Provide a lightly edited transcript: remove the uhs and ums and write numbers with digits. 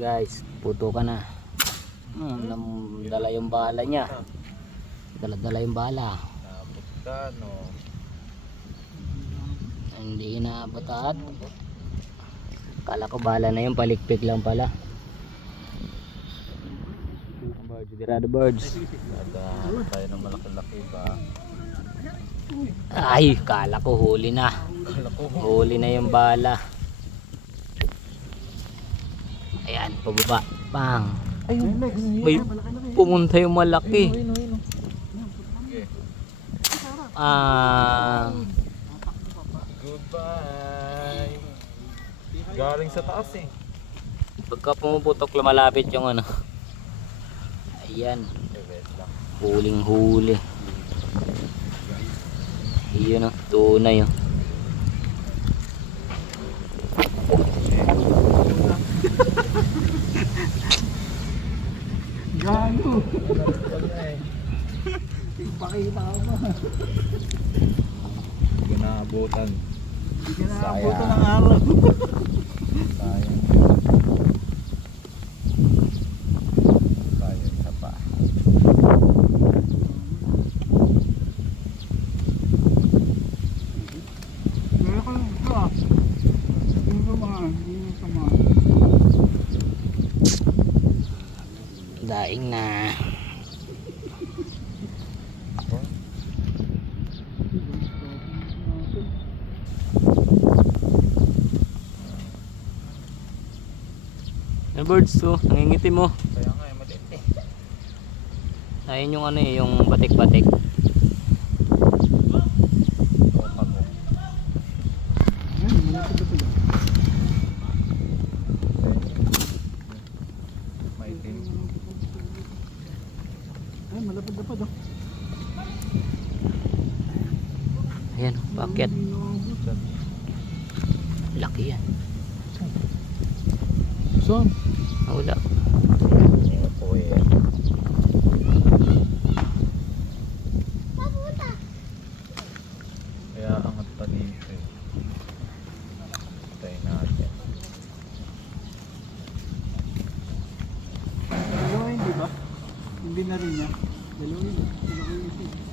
guys, puto ka na. Dala yung bala niya. Dala yung bala. Naabot ka, no? Hindi inaabot at. Kala ko bala na yung palikpik lang pala. Birds, dirado birds. Naghahanap tayo ng malaki-laki ba? Ay, kala ko huli na. Huli na yung bala. Ayan, pababa. Bang. Ayun, May pumunta yung malaki. Goodbye. Galing sa taas eh. Pagka pumuputok, lumalapit yung ano. Ayan. Huling huli. Iyon o, tunay o. Gago! Ipakita ka ba? Hindi ko naabutan. Hindi ka naabutan ng araw. Sayang. Sayang sa pa. Meron ka lang ito ah. Hindi mo samahan. Hindi mo samahan. Daing na. May birds to, nangingiti mo. Kaya nga, maliit eh. Ayun yung ano eh, yung batik-batik. Ayun, malapit na sila. Maitim. Ayun, malapit na pa daw. Ayan, paket. Saan? Laki yan. Saan? Wala. Hindi po eh. Kaya angat pa dito eh. Tayo natin. Dalawa yun, di ba? Hindi na rin niya. Dalawa yun. Dalawa yun.